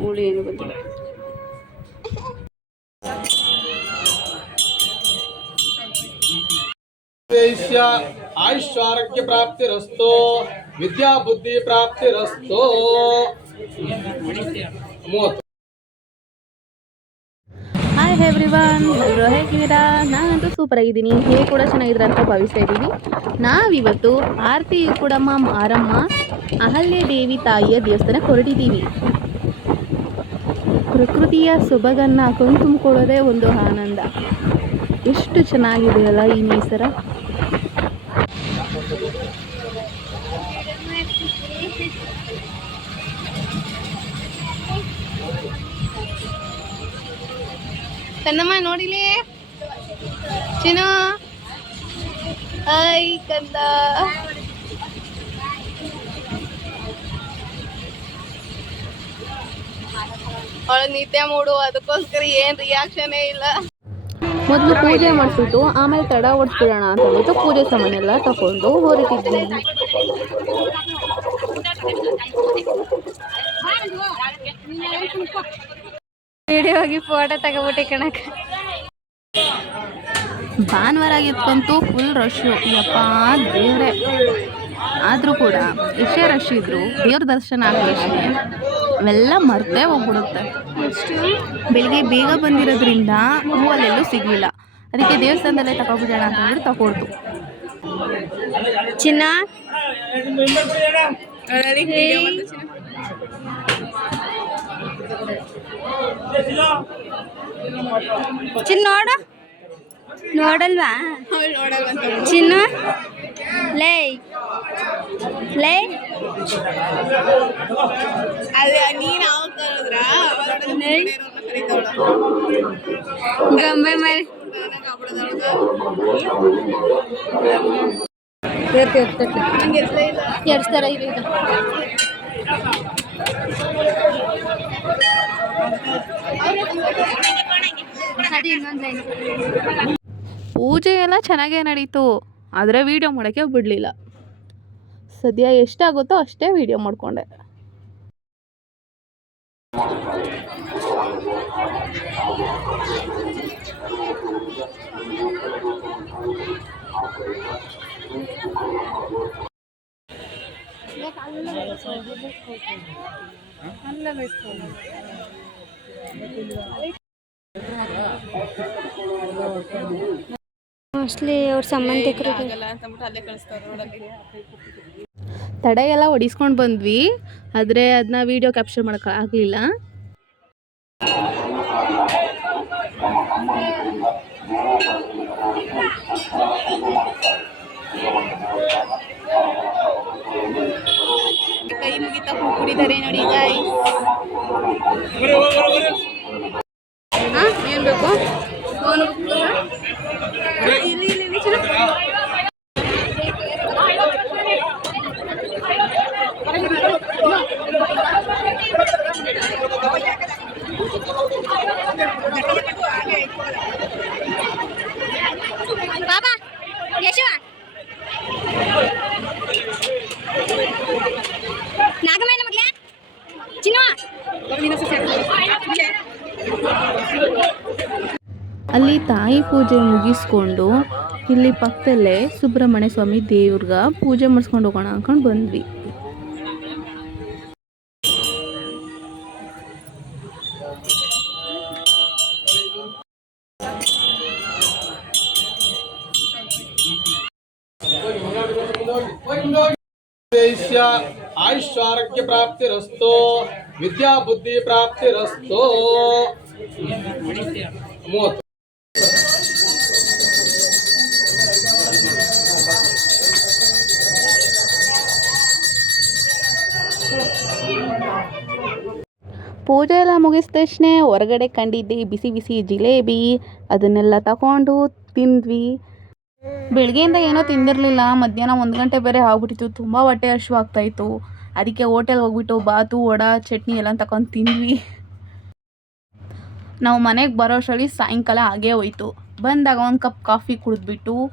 ಹುಳಿ ಏನು ಬಂದಿಲ್ಲ ದೇಶ ಆಯುಷ್ಯಾರೋಗ್ಯ ಪ್ರಾಪ್ತಿರಸ್ತು ವಿದ್ಯಾ ಬುದ್ಧಿ ಪ್ರಾಪ್ತಿರಸ್ತು ಮೂವತ್ತು ಹಾಯ್ ಎವ್ರಿವನ್ ಎಲ್ಲರೂ ಹೇಗಿದ್ದೀರಾ ನಾನಂತೂ ಸೂಪರ್ ಆಗಿದ್ದೀನಿ ನೀವು ಕೂಡ ಚೆನ್ನಾಗಿದ್ದೀರಾ ಅಂತ ಭಾವಿಸ್ತಾ ಇದ್ದೀವಿ ನಾವಿವತ್ತು ಆರತಿ ಕುಡಮ್ಮ ಮಾರಮ್ಮ ಅಹಲ್ಯ ದೇವಿ ತಾಯಿಯ ದೇವಸ್ಥಾನಕ್ಕೆ ಹೊರಟಿದ್ದೀವಿ ಪ್ರಕೃತಿಯ ಸೊಬಗನ್ನು ಕಣ್ತುಂಬಿಕೊಳ್ಳೋದೇ ಒಂದು ಆನಂದ. ಎಷ್ಟು ಚೆನ್ನಾಗಿದೆಯಲ್ಲ ಈ ನೇಸರ ಕನ್ನಮ್ಮ ನೋಡಿಲಿ? ಚಿನ್ನ? ಹಾಯ್ ಕಂದ. ಅವಳು ನಿದ್ದೆ ಮೂಡು ಅದಕ್ಕೋಸ್ಕರ ಏನ್ ರಿಯಾಕ್ಷನೇ ಇಲ್ಲ. ಮೊದಲು ಪೂಜೆ ಮಾಡಿಸ್ಬಿಟ್ಟು ಆಮೇಲೆ ತಡ ಓಡಿಸ್ಬಿಡೋಣ ಅಂತ ಹೇಳ್ಬಿಟ್ಟು ಪೂಜೆ ಸಾಮಾನೆಲ್ಲ ತಗೊಂಡು ಹೊರಟಿದ್ವಿ. ವಿಡಿಯೋ ಹೋಗಿ ಫೋಟೋ ತಗೋಬಿಟ್ಟೆ ಕಣಕ ಭಾನುವಾರ ಆಗಿದ್ಕಂತೂ ಫುಲ್ ರಶ್ಶು ಯಪ್ಪ ದೇವ್ರೆ. ಆದರೂ ಕೂಡ ಎಷ್ಟೇ ರಶ್ ಇದ್ರು ದೇವ್ರ ದರ್ಶನ ಆಗಬೇಕಷ್ಟೇ ಅವೆಲ್ಲ ಮರ್ತೇ ಹೋಗ್ಬಿಡುತ್ತೆ. ಬೆಳಿಗ್ಗೆ ಬೇಗ ಬಂದಿರೋದ್ರಿಂದ ಹೂವಲ್ಲೆಲ್ಲೂ ಸಿಗಲಿಲ್ಲ. ಅದಕ್ಕೆ ದೇವಸ್ಥಾನದಲ್ಲೇ ತಗೊಬಿಡೋಣ ಅಂತ ಹೇಳಿ ತಗೊಳ್ತು ಚಿನ್ನ? ಚಿನ್ನ ನೋಡು. ನೋಡಲ್ವಾ? ಚಿನ್ನ? ಲೈ, ಲೇ. ಗಂಬೆ ಮೇಲೆ. ಎರಡು ಥರ ಇದೆ ಇದು ಅದು ಇನ್ನೊಂದು ಲೈನ್. ಪೂಜೆ ಎಲ್ಲ ಚೆನ್ನಾಗೇ ನಡೀತು. ಆದರೆ ವಿಡಿಯೋ ಮಾಡೋಕ್ಕೆ ಬಿಡಲಿಲ್ಲ. ಸದ್ಯ ಎಷ್ಟಾಗುತ್ತೋ ಅಷ್ಟೇ ವೀಡಿಯೋ ಮಾಡಿಕೊಂಡೆ. ಮೋಸ್ಟ್ಲಿ ಅವ್ರ ಸಂಬಂಧಿಕರು ತಡೆ ಎಲ್ಲ ಹೊಡಿಸ್ಕೊಂಡು ಬಂದ್ವಿ ಆದರೆ ಅದನ್ನ ವೀಡಿಯೋ ಕ್ಯಾಪ್ಚರ್ ಮಾಡಕ್ಕೆ ಆಗಲಿಲ್ಲ. ಕೈ ಮುಗಿತಾ ಹೂ ಕುಡಿದಾರೆ ನೋಡಿ ಗಾಯ್ ಏನು ಬೇಕು ಫೋನ್ ಇಲ್ಲಿ ಇಲ್ಲಿ ಇಲ್ಲಿ ಚಿನ್ನ. ಬಾಬಾ ಅಲ್ಲಿ ತಾಯಿ ಪೂಜೆ ಮುಗಿಸ್ಕೊಂಡು ಇಲ್ಲಿ ಪಕ್ಕದಲ್ಲೇ ಸುಬ್ರಹ್ಮಣ್ಯ ಸ್ವಾಮಿ ದೇವ್ರಿಗೆ ಪೂಜೆ ಮಾಡಿಸ್ಕೊಂಡು ಹೋಗೋಣ ಅಂದ್ಕೊಂಡು ಬಂದ್ವಿ. ದೇಶ ಆಯುಷ್ಯಾರೋಗ್ಯ ಪ್ರಾಪ್ತಿರಸ್ತು ವಿದ್ಯಾ ಬುದ್ಧಿ ಪ್ರಾಪ್ತಿರಸ್ತೋ ಮೂವತ್ತು. ಪೂಜೆ ಎಲ್ಲ ಮುಗಿಸಿದ ತಕ್ಷಣ ಹೊರಗಡೆ ಕಂಡಿದ್ದೆ ಬಿಸಿ ಬಿಸಿ ಜಿಲೇಬಿ, ಅದನ್ನೆಲ್ಲ ತಗೊಂಡು ತಿಂದ್ವಿ. ಬೆಳಗ್ಗೆಯಿಂದ ಏನೋ ತಿಂದಿರಲಿಲ್ಲ. ಮಧ್ಯಾಹ್ನ ಒಂದು ಗಂಟೆ ಬೇರೆ ಆಗ್ಬಿಟ್ಟಿತ್ತು. ತುಂಬ ಹೊಟ್ಟೆ ಹಸಿವು ಆಗ್ತಾಯಿತ್ತು. ಅದಕ್ಕೆ ಹೋಟೆಲ್ ಹೋಗ್ಬಿಟ್ಟು ಬಾತು, ವಡ, ಚಟ್ನಿ ಎಲ್ಲ ತಗೊಂಡು ತಿಂದ್ವಿ. ನಾವು ಮನೆಗೆ ಬರೋ ಅಷ್ಟರಲ್ಲಿ ಸಾಯಂಕಾಲ ಆಗೇ ಹೋಯ್ತು. ಬಂದಾಗ ಒಂದು ಕಪ್ ಕಾಫಿ ಕುಡಿದ್ಬಿಟ್ಟು,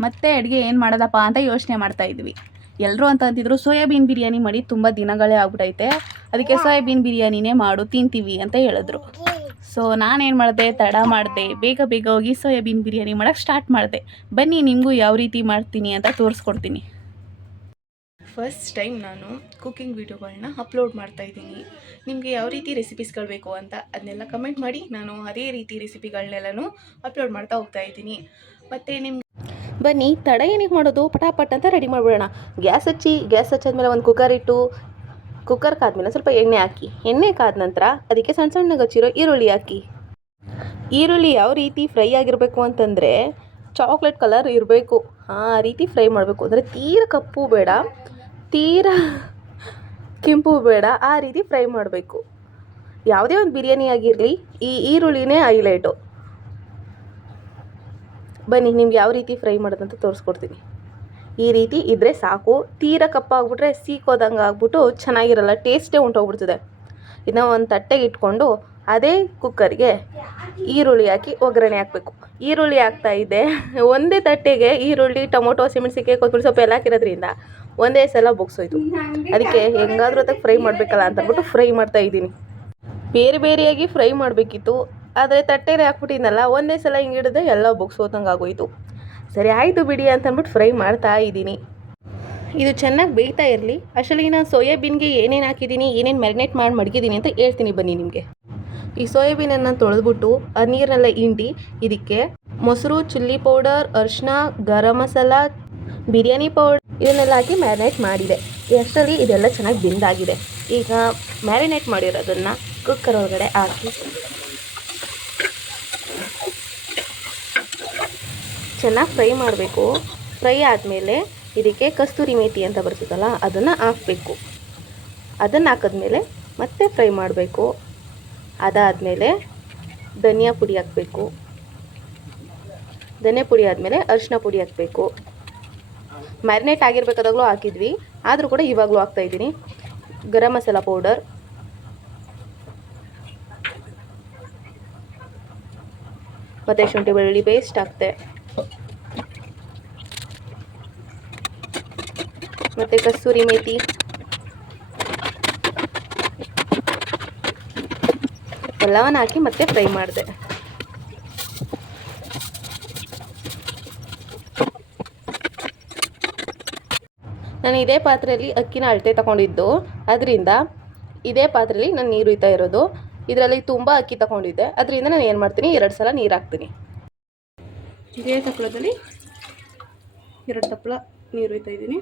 ಮತ್ತೆ ಅಡುಗೆ ಏನು ಮಾಡೋದಪ್ಪ? ಅಂತ ಯೋಚನೆ ಮಾಡ್ತಾ ಇದ್ವಿ. ಎಲ್ಲರೂ ಅಂತ ಅಂತಿದ್ರು, ಸೋಯಾಬೀನ್ ಬಿರಿಯಾನಿ ಮಾಡಿ ತುಂಬ ದಿನಗಳೇ ಆಗ್ಬಿಟ್ಟೈತೆ ಅದಕ್ಕೆ ಸೋಯಾಬೀನ್ ಬಿರಿಯಾನಿನೇ ಮಾಡು, ತಿಂತೀವಿ, ಅಂತ ಹೇಳಿದ್ರು. ಸೊ ನಾನೇನು ಮಾಡಿದೆ? ತಡ ಮಾಡಿದೆ. ಬೇಗ ಬೇಗ ಹೋಗಿ ಸೋಯಾಬೀನ್ ಬಿರಿಯಾನಿ ಮಾಡೋಕ್ಕೆ ಸ್ಟಾರ್ಟ್ ಮಾಡಿದೆ. ಬನ್ನಿ ನಿಮಗೂ ಯಾವ ರೀತಿ ಮಾಡ್ತೀನಿ ಅಂತ ತೋರಿಸ್ಕೊಡ್ತೀನಿ. ಫಸ್ಟ್ ಟೈಮ್ ನಾನು ಕುಕ್ಕಿಂಗ್ ವೀಡಿಯೋಗಳನ್ನ ಅಪ್ಲೋಡ್ ಮಾಡ್ತಾ ಇದ್ದೀನಿ. ನಿಮಗೆ ಯಾವ ರೀತಿ ರೆಸಿಪೀಸ್ಗಳು ಬೇಕು ಅಂತ ಅದನ್ನೆಲ್ಲ ಕಮೆಂಟ್ ಮಾಡಿ. ನಾನು ಅದೇ ರೀತಿ ರೆಸಿಪಿಗಳನ್ನೆಲ್ಲನೂ ಅಪ್ಲೋಡ್ ಮಾಡ್ತಾ ಹೋಗ್ತಾ ಇದ್ದೀನಿ. ಮತ್ತು ನಿಮ್ಮ ಬನ್ನಿ ತಡ ಏನಿಗೆ ಮಾಡೋದು? ಪಟಾಪಟ್ ಅಂತ ರೆಡಿ ಮಾಡಿಬಿಡೋಣ. ಗ್ಯಾಸ್ ಹಚ್ಚಿ ಗ್ಯಾಸ್ ಹಚ್ಚಾದ್ಮೇಲೆ ಒಂದು ಕುಕ್ಕರ್ ಇಟ್ಟು ಕುಕ್ಕರ್ ಕಾದ್ಮೇಲೆ ಸ್ವಲ್ಪ ಎಣ್ಣೆ ಹಾಕಿ. ಎಣ್ಣೆ ಕಾದ ನಂತರ ಅದಕ್ಕೆ ಸಣ್ಣ ಸಣ್ಣ ಹಚ್ಚಿರೋ ಈರುಳ್ಳಿ ಹಾಕಿ. ಈರುಳ್ಳಿ ಯಾವ ರೀತಿ ಫ್ರೈ ಆಗಿರಬೇಕು ಅಂತಂದರೆ ಚಾಕ್ಲೇಟ್ ಕಲರ್ ಇರಬೇಕು. ಆ ರೀತಿ ಫ್ರೈ ಮಾಡಬೇಕು. ಅಂದರೆ ತೀರ ಕಪ್ಪು ಬೇಡ, ತೀರ ಕೆಂಪು ಬೇಡ, ಆ ರೀತಿ ಫ್ರೈ ಮಾಡಬೇಕು. ಯಾವುದೇ ಒಂದು ಬಿರಿಯಾನಿ ಆಗಿರಲಿ, ಈ ಈರುಳ್ಳಿನೇ ಹೈಲೈಟು. ಬನ್ನಿ, ನಿಮ್ಗೆ ಯಾವ ರೀತಿ ಫ್ರೈ ಮಾಡೋದಂತ ತೋರಿಸ್ಕೊಡ್ತೀನಿ. ಈ ರೀತಿ ಇದ್ದರೆ ಸಾಕು. ತೀರ ಕಪ್ಪಾಗ್ಬಿಟ್ರೆ ಸೀಕೋದಂಗೆ ಆಗ್ಬಿಟ್ಟು ಚೆನ್ನಾಗಿರಲ್ಲ ಟೇಸ್ಟೇ ಉಂಟೋಗ್ಬಿಡ್ತದೆ. ಇದನ್ನ ಒಂದು ತಟ್ಟೆಗೆ ಇಟ್ಕೊಂಡು ಅದೇ ಕುಕ್ಕರ್ಗೆ ಈರುಳ್ಳಿ ಹಾಕಿ ಒಗ್ಗರಣೆ ಹಾಕಬೇಕು. ಈರುಳ್ಳಿ ಹಾಕ್ತಾ ಇದ್ದೆ. ಒಂದೇ ತಟ್ಟೆಗೆ ಈರುಳ್ಳಿ, ಟೊಮೊಟೊ ಸಿಮೆಣ್ಸಿಕಾಯಿ ಕೊತ್ತಂಬರಿ ಸೊಪ್ಪು ಎಲ್ಲ ಹಾಕಿರೋದ್ರಿಂದ ಒಂದೇ ಸಲ ಬೊಗ್ಸೋಯ್ತು. ಅದಕ್ಕೆ ಹೆಂಗಾದ್ರೂ ಅದಕ್ಕೆ ಫ್ರೈ ಮಾಡಬೇಕಲ್ಲ ಅಂತ ಅಂದ್ಬಿಟ್ಟು ಫ್ರೈ ಮಾಡ್ತಾ ಇದ್ದೀನಿ. ಬೇರೆ ಬೇರೆಯಾಗಿ ಫ್ರೈ ಮಾಡಬೇಕಿತ್ತು. ಆದರೆ ತಟ್ಟೆನೇ ಹಾಕ್ಬಿಟ್ಟಿದ್ನಲ್ಲ, ಒಂದೇ ಸಲ ಹಿಂಗೆ ಹಿಡಿದ್ರೆ ಎಲ್ಲ ಬೊಗ್ಸೋದಂಗೆ ಆಗೋಯ್ತು. ಸರಿ, ಆಯಿತು ಬಿಡಿ ಅಂತ ಅಂದ್ಬಿಟ್ಟು ಫ್ರೈ ಮಾಡ್ತಾ ಇದ್ದೀನಿ. ಇದು ಚೆನ್ನಾಗಿ ಬೇಯ್ತಾ ಇರಲಿ. ಅಷ್ಟರಲ್ಲಿ ನಾನು ಸೋಯಾಬೀನ್ಗೆ ಏನೇನು ಹಾಕಿದ್ದೀನಿ, ಏನೇನು ಮ್ಯಾರಿನೇಟ್ ಮಾಡಿ ಮಡಗಿದ್ದೀನಿ ಅಂತ ಹೇಳ್ತೀನಿ ಬನ್ನಿ ನಿಮಗೆ. ಈ ಸೋಯಾಬೀನನ್ನು ತೊಳೆದ್ಬಿಟ್ಟು ಆ ನೀರನ್ನೆಲ್ಲ ಹಿಂಡಿ ಇದಕ್ಕೆ ಮೊಸರು, ಚಿಲ್ಲಿ ಪೌಡರ್ ಅರಿಶಿನ ಗರಂ ಮಸಾಲ, ಬಿರಿಯಾನಿ ಪೌಡರ್ ಇದನ್ನೆಲ್ಲ ಹಾಕಿ ಮ್ಯಾರಿನೇಟ್ ಮಾಡಿದೆ. ಅಷ್ಟರಲ್ಲಿ ಇದೆಲ್ಲ ಚೆನ್ನಾಗಿ ಬೆಂದಾಗಿದೆ. ಈಗ ಮ್ಯಾರಿನೇಟ್ ಮಾಡಿರೋದನ್ನು ಕುಕ್ಕರ್ ಒಳಗಡೆ ಹಾಕಿ ಚೆನ್ನಾಗಿ ಫ್ರೈ ಮಾಡಬೇಕು. ಫ್ರೈ ಆದಮೇಲೆ ಇದಕ್ಕೆ ಕಸ್ತೂರಿ ಮೇಥಿ ಅಂತ ಬರ್ತದಲ್ಲ, ಅದನ್ನು ಹಾಕಬೇಕು. ಅದನ್ನು ಹಾಕಿದ್ಮೇಲೆ ಮತ್ತೆ ಫ್ರೈ ಮಾಡಬೇಕು. ಅದಾದಮೇಲೆ ಧನಿಯಾ ಪುಡಿ ಹಾಕಬೇಕು. ಧನಿಯಾ ಪುಡಿ ಆದಮೇಲೆ ಅರಿಶಿನ ಪುಡಿ ಹಾಕಬೇಕು. ಮ್ಯಾರಿನೇಟ್ ಆಗಿರ್ಬೇಕಾದಾಗಲೂ ಹಾಕಿದ್ವಿ, ಆದರೂ ಕೂಡ ಇವಾಗಲೂ ಹಾಕ್ತಾಯಿದ್ದೀನಿ ಗರಂ ಮಸಾಲ ಪೌಡರ್. ಮತ್ತು ಶುಂಠಿ ಬೆಳ್ಳುಳ್ಳಿ ಪೇಸ್ಟ್ ಹಾಕ್ತೆ. ಮತ್ತು ಕಸ್ತೂರಿ ಮೇಥಿ ಎಲ್ಲವನ್ನು ಹಾಕಿ ಮತ್ತೆ ಫ್ರೈ ಮಾಡಿದೆ. ನಾನು ಇದೇ ಪಾತ್ರೆಯಲ್ಲಿ ಅಕ್ಕಿನ ಅಳತೆ ತಗೊಂಡಿದ್ದು. ಅದರಿಂದ ಇದೇ ಪಾತ್ರೆಯಲ್ಲಿ ನಾನು ನೀರು ಹುಯ್ತಾ ಇರೋದು. ಇದರಲ್ಲಿ ತುಂಬ ಅಕ್ಕಿ ತಗೊಂಡಿದ್ದೆ. ಅದರಿಂದ ನಾನು ಏನು ಮಾಡ್ತೀನಿ? ಎರಡು ಸಲ ನೀರು ಹಾಕ್ತೀನಿ. ಇದೇ ತಪ್ಪಳದಲ್ಲಿ ಎರಡು ತಪ್ಪಲ ನೀರು ಒಯ್ತಾ ಇದ್ದೀನಿ.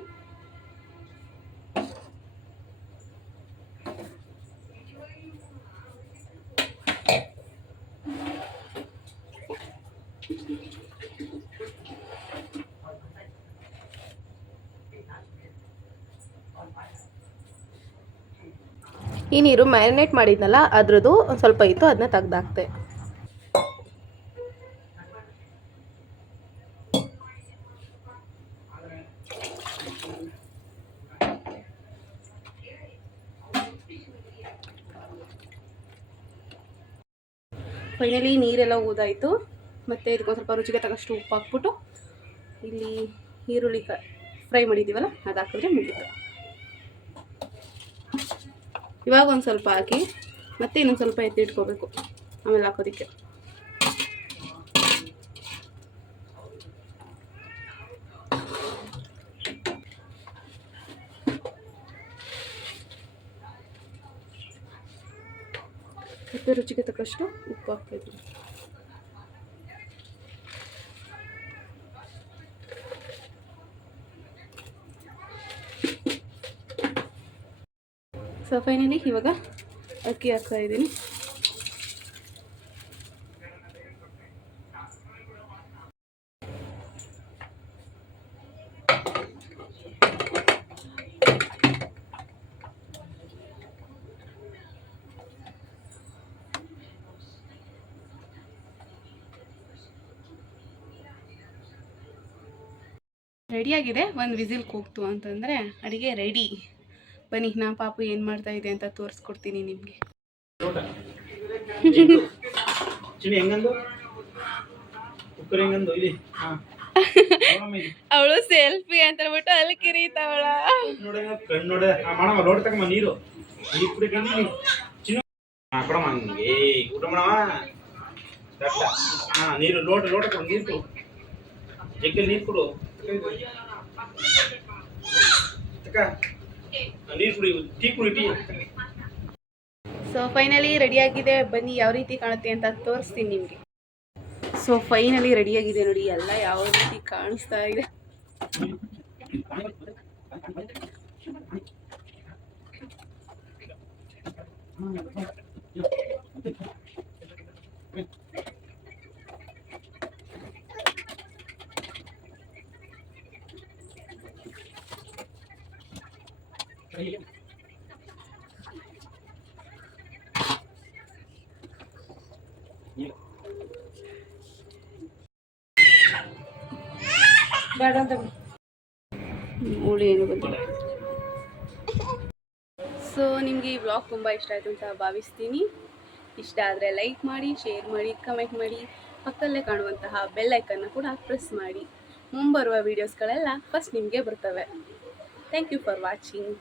ಈ ನೀರು ಮ್ಯಾರಿನೇಟ್ ಮಾಡಿದ್ನಲ್ಲ, ಅದ್ರದ್ದು ಒಂದು ಸ್ವಲ್ಪ ಇತ್ತು ಅದನ್ನ ತೆಗ್ದಾಕ್ತೆ. ಫೈನಲಿ ನೀರೆಲ್ಲ ಊದಾಯಿತು. ಮತ್ತು ಇದಕ್ಕೊಂದು ಸ್ವಲ್ಪ ರುಚಿಗೆ ತಕ್ಕಷ್ಟು ಉಪ್ಪು ಹಾಕ್ಬಿಟ್ಟು ಇಲ್ಲಿ ಈರುಳ್ಳಿ ಫ್ರೈ ಮಾಡಿದ್ದೀವಲ್ಲ, ಅದು ಹಾಕಿದ್ರೆ ಮುಗೀತು. ಇವಾಗ ಒಂದು ಸ್ವಲ್ಪ ಹಾಕಿ ಮತ್ತೆ ಇನ್ನೊಂದು ಸ್ವಲ್ಪ ಎತ್ತಿಟ್ಕೋಬೇಕು, ಆಮೇಲೆ ಹಾಕೋದಕ್ಕೆ. ಮತ್ತೆ ರುಚಿಗೆ ತಕ್ಕಷ್ಟು ಉಪ್ಪು ಹಾಕ್ತಾಯಿದ್ದೀನಿ ಸೊ ಫೈನಲಿ ಇವಾಗ ಅಕ್ಕಿ ಹಾಕ್ತಾ ರೆಡಿಯಾಗಿದೆ. ಒಂದು ವಿಸಿಲ್ ಕೂಗ್ತು ಅಂತಂದರೆ ಅಡುಗೆ ರೆಡಿ. ಬನ್ನಿ ನಾ ಪಾಪು ಏನು ಮಾಡ್ತಾ ಇದೆ ಅಂತ ತೋರಿಸ್ಕೊಡ್ತೀನಿ ನಿಮಗೆ. ಅವಳು ಸೆಲ್ಫಿ ಅಂತ ಹೇಳ್ಬಿಟ್ಟು ಅಲ್ಲಿ ಕಿರೀತಾವಳ. ನೀರು. ನೀರು ಲೋಟ ಲೋಟ ನೀರು ಕೊಡು. ಜಗ್ಗಲ್ಲಿ ನೀರು ಕೊಡು. ಸೊ ಫೈನಲಿ ರೆಡಿಯಾಗಿದೆ ಬನ್ನಿ ಯಾವ ರೀತಿ ಕಾಣುತ್ತೆ ಅಂತ ತೋರಿಸ್ತೀನಿ ನಿಮಗೆ. ಸೊ ಫೈನಲಿ ರೆಡಿಯಾಗಿದೆ ನೋಡಿ. ಎಲ್ಲ ಯಾವ ರೀತಿ ಕಾಣಿಸ್ತಾ ಇದೆ. ಏನು ಗೊತ್ತಿಲ್ಲ. ಸೊ ನಿಮಗೆ ಈ ಬ್ಲಾಗ್ ತುಂಬ ಇಷ್ಟ ಆಯ್ತು ಅಂತ ಭಾವಿಸ್ತೀನಿ. ಇಷ್ಟ ಆದರೆ ಲೈಕ್ ಮಾಡಿ ಶೇರ್ ಮಾಡಿ ಕಮೆಂಟ್ ಮಾಡಿ, ಪಕ್ಕದಲ್ಲೇ ಕಾಣುವಂತಹ ಬೆಲ್ ಐಕನ್ನ ಕೂಡ ಪ್ರೆಸ್ ಮಾಡಿ. ಮುಂಬರುವ ವೀಡಿಯೋಸ್ಗಳೆಲ್ಲ ಫಸ್ಟ್ ನಿಮಗೆ ಬರ್ತವೆ. Thank you for watching